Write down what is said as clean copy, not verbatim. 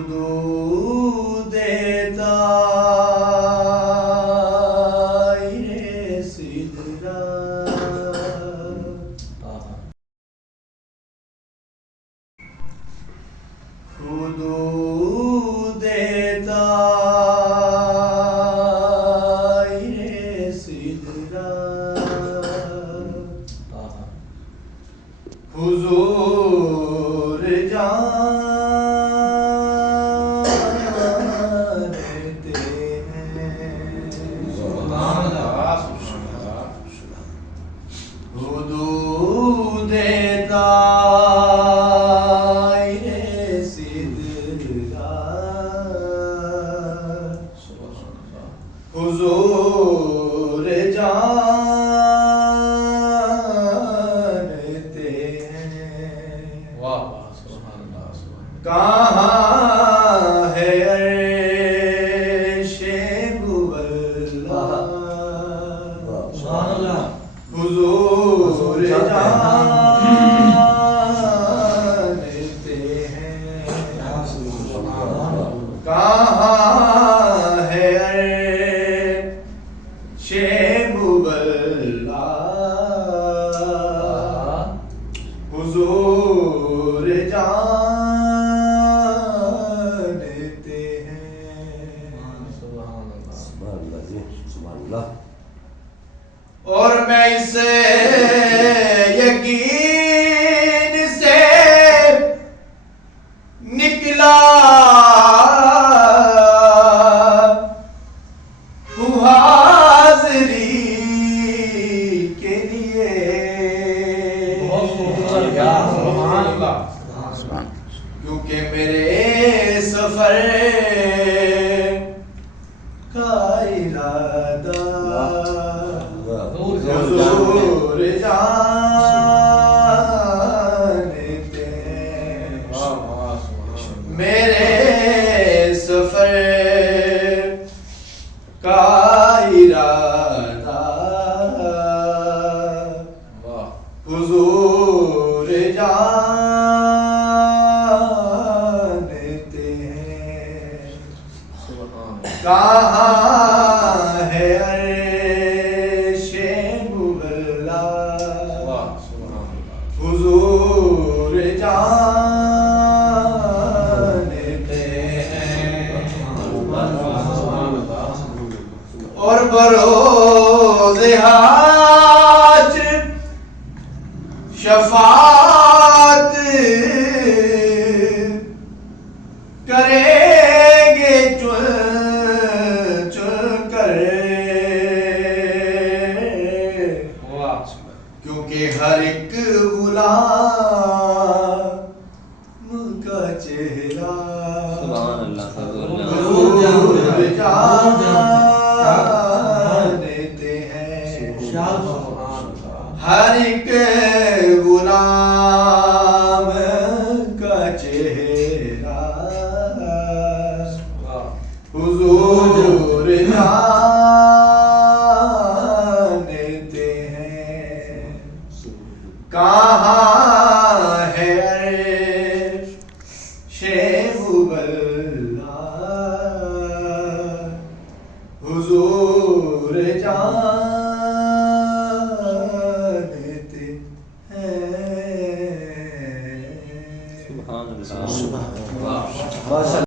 حدود دائره سدرا حدود دائره سدرا حضور جانتے ہیں حدود دائره سدرا حضور جانتے ہیں کہاں ہے عرش مولا حضور جانتے ہیں کہاں ہے عرش مولا حضور جانتے ہیں اور میں اس یقین سے نکلا ہوں حاضری کے لیے کیونکہ میرے سفر کا ارادہ حضور جانتے ہیں میرے سفر کا ارادہ حضور جانتے ہیں کہاں ہے عرش مولا حضور جانتے ہیں اور بروز حاجت شفاعت کریں گے چن کر کیونکہ ہر ایک غلام کا چہرہ حضور جانتے ہیں ہر ایک غلام کا چہرہ حضور جانتے ہیں کہاں ہے عرش مولا حضور جانتے ہیں سبحان اللہ